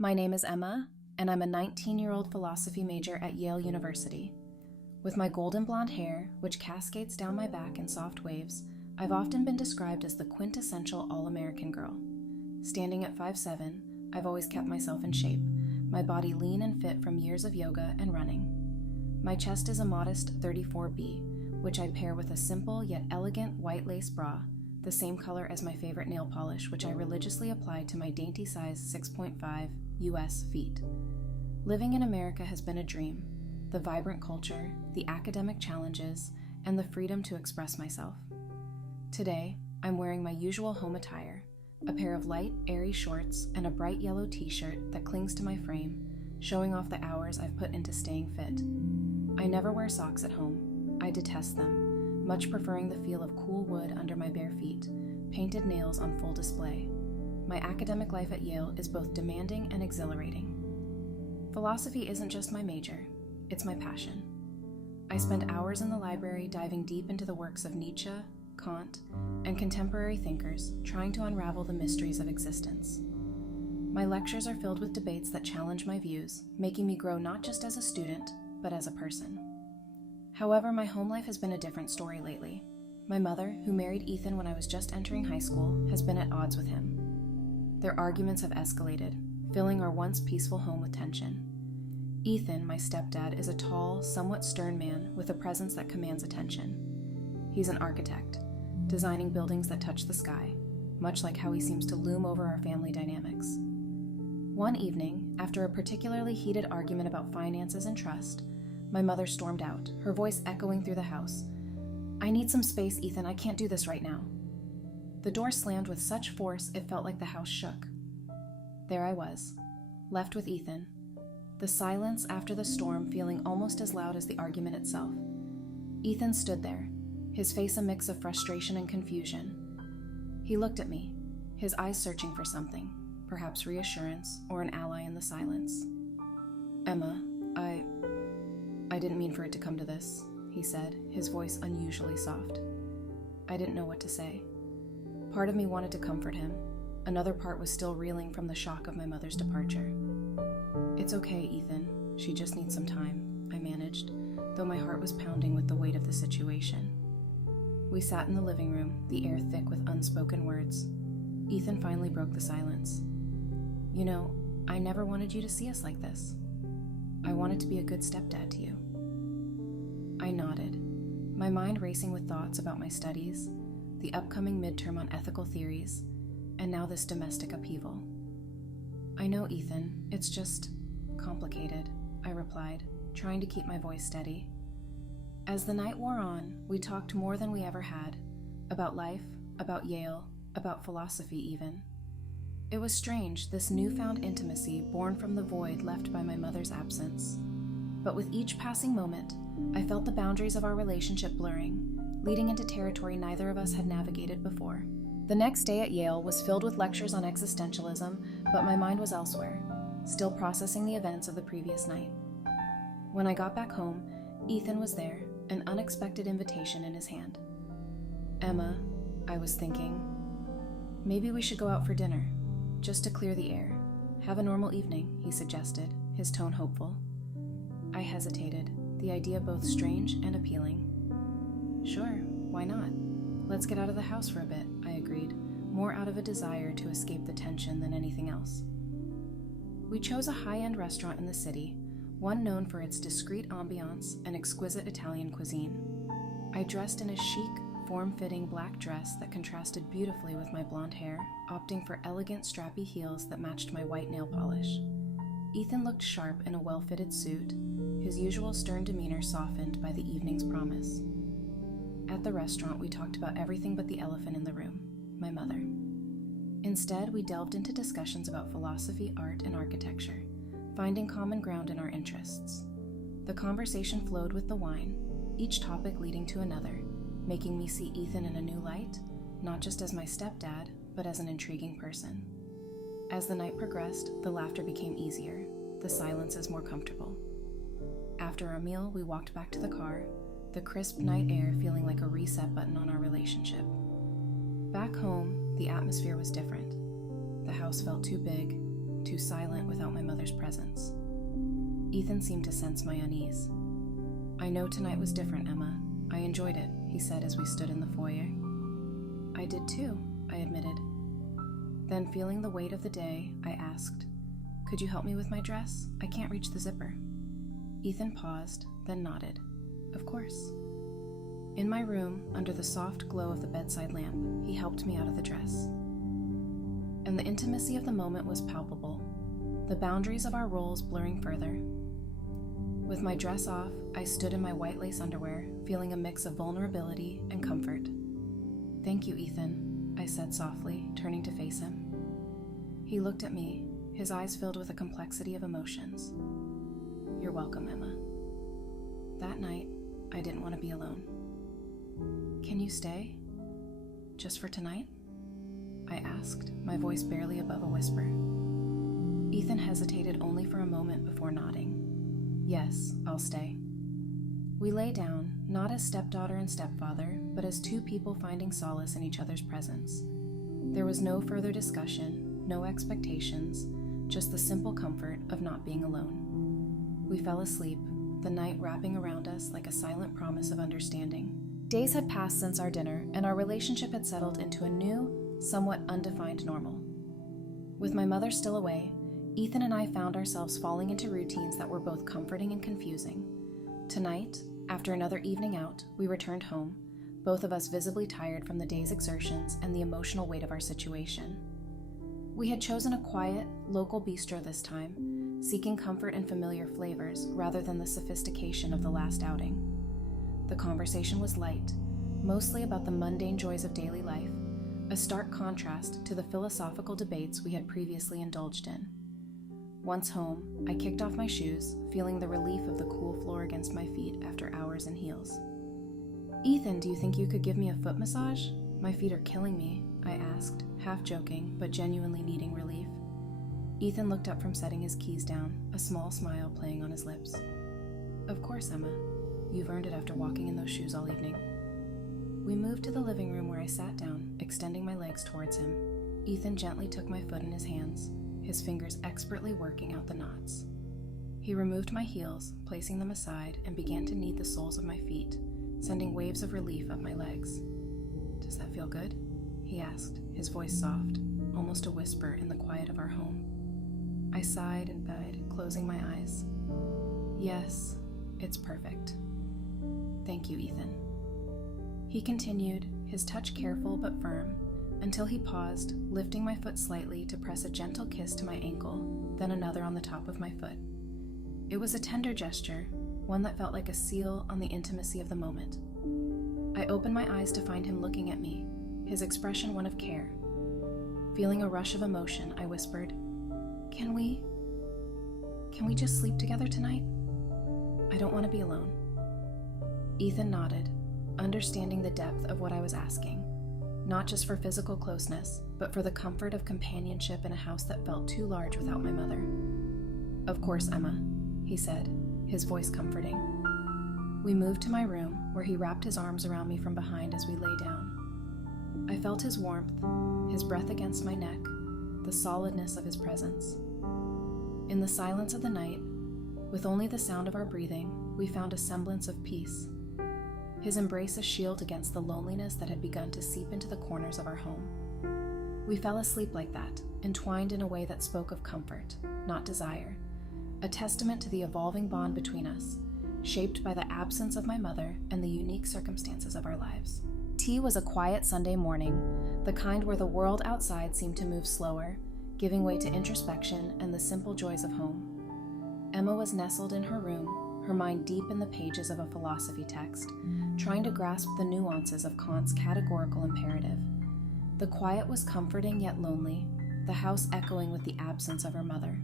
My name is Emma, and I'm a 19-year-old philosophy major at Yale University. With my golden blonde hair, which cascades down my back in soft waves, I've often been described as the quintessential all-American girl. Standing at 5'7", I've always kept myself in shape, my body lean and fit from years of yoga and running. My chest is a modest 34B, which I pair with a simple yet elegant white lace bra, the same color as my favorite nail polish, which I religiously apply to my dainty size 6.5 US feet. Living in America has been a dream. The vibrant culture, the academic challenges, and the freedom to express myself. Today, I'm wearing my usual home attire, a pair of light, airy shorts and a bright yellow t-shirt that clings to my frame, showing off the hours I've put into staying fit. I never wear socks at home. I detest them, much preferring the feel of cool wood under my bare feet, painted nails on full display. My academic life at Yale is both demanding and exhilarating. Philosophy isn't just my major, it's my passion. I spend hours in the library diving deep into the works of Nietzsche, Kant, and contemporary thinkers, trying to unravel the mysteries of existence. My lectures are filled with debates that challenge my views, making me grow not just as a student, but as a person. However, my home life has been a different story lately. My mother, who married Ethan when I was just entering high school, has been at odds with him. Their arguments have escalated, filling our once peaceful home with tension. Ethan, my stepdad, is a tall, somewhat stern man with a presence that commands attention. He's an architect, designing buildings that touch the sky, much like how he seems to loom over our family dynamics. One evening, after a particularly heated argument about finances and trust, my mother stormed out, her voice echoing through the house. "I need some space, Ethan. I can't do this right now." The door slammed with such force it felt like the house shook. There I was, left with Ethan, the silence after the storm feeling almost as loud as the argument itself. Ethan stood there, his face a mix of frustration and confusion. He looked at me, his eyes searching for something, perhaps reassurance or an ally in the silence. "Emma, I didn't mean for it to come to this," he said, his voice unusually soft. I didn't know what to say. Part of me wanted to comfort him. Another part was still reeling from the shock of my mother's departure. "It's okay, Ethan. She just needs some time," I managed, though my heart was pounding with the weight of the situation. We sat in the living room, the air thick with unspoken words. Ethan finally broke the silence. "You know, I never wanted you to see us like this. I wanted to be a good stepdad to you." I nodded, my mind racing with thoughts about my studies, the upcoming midterm on ethical theories, and now this domestic upheaval. "I know, Ethan, it's just complicated," I replied, trying to keep my voice steady. As the night wore on, we talked more than we ever had, about life, about Yale, about philosophy even. It was strange, this newfound intimacy born from the void left by my mother's absence. But with each passing moment, I felt the boundaries of our relationship blurring, leading into territory neither of us had navigated before. The next day at Yale was filled with lectures on existentialism, but my mind was elsewhere, still processing the events of the previous night. When I got back home, Ethan was there, an unexpected invitation in his hand. "Emma," I was thinking, "maybe we should go out for dinner, just to clear the air. Have a normal evening," he suggested, his tone hopeful. I hesitated, the idea both strange and appealing. "Sure, why not? Let's get out of the house for a bit," I agreed, more out of a desire to escape the tension than anything else. We chose a high-end restaurant in the city, one known for its discreet ambiance and exquisite Italian cuisine. I dressed in a chic, form-fitting black dress that contrasted beautifully with my blonde hair, opting for elegant strappy heels that matched my white nail polish. Ethan looked sharp in a well-fitted suit, his usual stern demeanor softened by the evening's promise. At the restaurant, we talked about everything but the elephant in the room, my mother. Instead, we delved into discussions about philosophy, art, and architecture, finding common ground in our interests. The conversation flowed with the wine, each topic leading to another, making me see Ethan in a new light, not just as my stepdad, but as an intriguing person. As the night progressed, the laughter became easier, the silences more comfortable. After our meal, we walked back to the car, the crisp night air feeling like a reset button on our relationship. Back home, the atmosphere was different. The house felt too big, too silent without my mother's presence. Ethan seemed to sense my unease. "I know tonight was different, Emma. I enjoyed it," he said as we stood in the foyer. "I did too," I admitted. Then, feeling the weight of the day, I asked, "Could you help me with my dress? I can't reach the zipper." Ethan paused, then nodded. "Of course." In my room, under the soft glow of the bedside lamp, he helped me out of the dress. And the intimacy of the moment was palpable, the boundaries of our roles blurring further. With my dress off, I stood in my white lace underwear, feeling a mix of vulnerability and comfort. "Thank you, Ethan," I said softly, turning to face him. He looked at me, his eyes filled with a complexity of emotions. "You're welcome, Emma." That night, I didn't want to be alone. "Can you stay? Just for tonight?" I asked, my voice barely above a whisper. Ethan hesitated only for a moment before nodding. "Yes, I'll stay." We lay down, not as stepdaughter and stepfather, but as two people finding solace in each other's presence. There was no further discussion, no expectations, just the simple comfort of not being alone. We fell asleep, the night wrapping around us like a silent promise of understanding. Days had passed since our dinner, and our relationship had settled into a new, somewhat undefined normal. With my mother still away, Ethan and I found ourselves falling into routines that were both comforting and confusing. Tonight, after another evening out, we returned home, both of us visibly tired from the day's exertions and the emotional weight of our situation. We had chosen a quiet, local bistro this time, seeking comfort in familiar flavors rather than the sophistication of the last outing. The conversation was light, mostly about the mundane joys of daily life, a stark contrast to the philosophical debates we had previously indulged in. Once home, I kicked off my shoes, feeling the relief of the cool floor against my feet after hours in heels. "Ethan, do you think you could give me a foot massage? My feet are killing me," I asked, half joking, but genuinely needing relief. Ethan looked up from setting his keys down, a small smile playing on his lips. "Of course, Emma. You've earned it after walking in those shoes all evening." We moved to the living room where I sat down, extending my legs towards him. Ethan gently took my foot in his hands, his fingers expertly working out the knots. He removed my heels, placing them aside, and began to knead the soles of my feet, sending waves of relief up my legs. "Does that feel good?" he asked, his voice soft, almost a whisper in the quiet of our home. I sighed in bed, closing my eyes. "Yes, it's perfect. Thank you, Ethan." He continued, his touch careful but firm, until he paused, lifting my foot slightly to press a gentle kiss to my ankle, then another on the top of my foot. It was a tender gesture, one that felt like a seal on the intimacy of the moment. I opened my eyes to find him looking at me, his expression one of care. Feeling a rush of emotion, I whispered, Can we just sleep together tonight? I don't want to be alone." Ethan nodded, understanding the depth of what I was asking, not just for physical closeness, but for the comfort of companionship in a house that felt too large without my mother. "Of course, Emma," he said, his voice comforting. We moved to my room, where he wrapped his arms around me from behind as we lay down. I felt his warmth, his breath against my neck, the solidness of his presence. In the silence of the night, with only the sound of our breathing, we found a semblance of peace. His embrace a shield against the loneliness that had begun to seep into the corners of our home. We fell asleep like that, entwined in a way that spoke of comfort, not desire, a testament to the evolving bond between us, shaped by the absence of my mother and the unique circumstances of our lives. Tea was a quiet Sunday morning, the kind where the world outside seemed to move slower, giving way to introspection and the simple joys of home. Emma was nestled in her room, her mind deep in the pages of a philosophy text, trying to grasp the nuances of Kant's categorical imperative. The quiet was comforting yet lonely, the house echoing with the absence of her mother.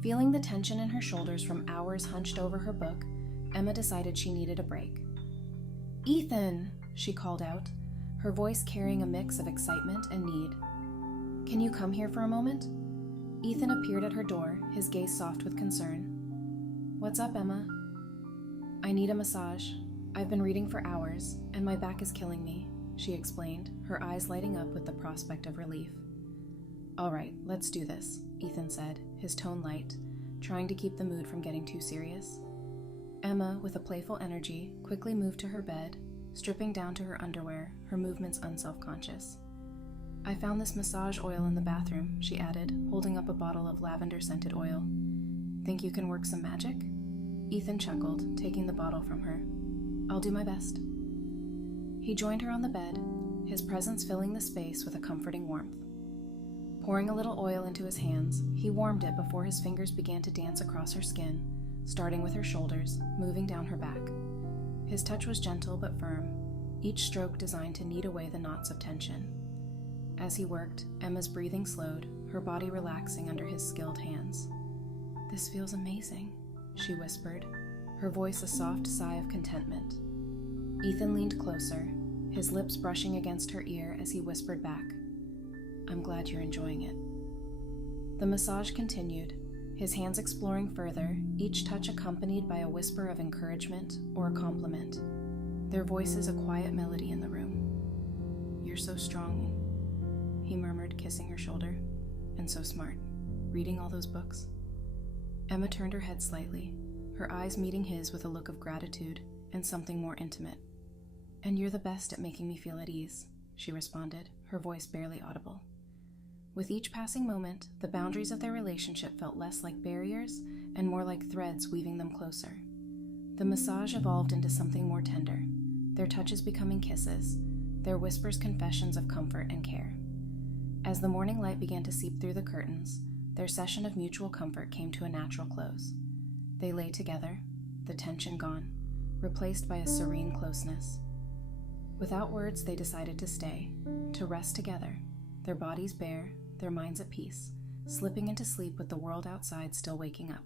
Feeling the tension in her shoulders from hours hunched over her book, Emma decided she needed a break. "Ethan!" she called out, her voice carrying a mix of excitement and need. "Can you come here for a moment?" Ethan appeared at her door, his gaze soft with concern. "What's up, Emma?" "I need a massage. I've been reading for hours, and my back is killing me," she explained, her eyes lighting up with the prospect of relief. "All right, let's do this," Ethan said, his tone light, trying to keep the mood from getting too serious. Emma, with a playful energy, quickly moved to her bed, stripping down to her underwear, her movements unselfconscious. "I found this massage oil in the bathroom," she added, holding up a bottle of lavender-scented oil. "Think you can work some magic?" Ethan chuckled, taking the bottle from her. "I'll do my best." He joined her on the bed, his presence filling the space with a comforting warmth. Pouring a little oil into his hands, he warmed it before his fingers began to dance across her skin, starting with her shoulders, moving down her back. His touch was gentle but firm, each stroke designed to knead away the knots of tension. As he worked, Emma's breathing slowed, her body relaxing under his skilled hands. "This feels amazing," she whispered, her voice a soft sigh of contentment. Ethan leaned closer, his lips brushing against her ear as he whispered back, "I'm glad you're enjoying it." The massage continued, his hands exploring further, each touch accompanied by a whisper of encouragement or a compliment, their voices a quiet melody in the room. "You're so strong," he murmured, kissing her shoulder, "and so smart, reading all those books." Emma turned her head slightly, her eyes meeting his with a look of gratitude and something more intimate. "And you're the best at making me feel at ease," she responded, her voice barely audible. With each passing moment, the boundaries of their relationship felt less like barriers and more like threads weaving them closer. The massage evolved into something more tender, their touches becoming kisses, their whispers confessions of comfort and care. As the morning light began to seep through the curtains, their session of mutual comfort came to a natural close. They lay together, the tension gone, replaced by a serene closeness. Without words, they decided to stay, to rest together, their bodies bare, their minds at peace, slipping into sleep with the world outside still waking up.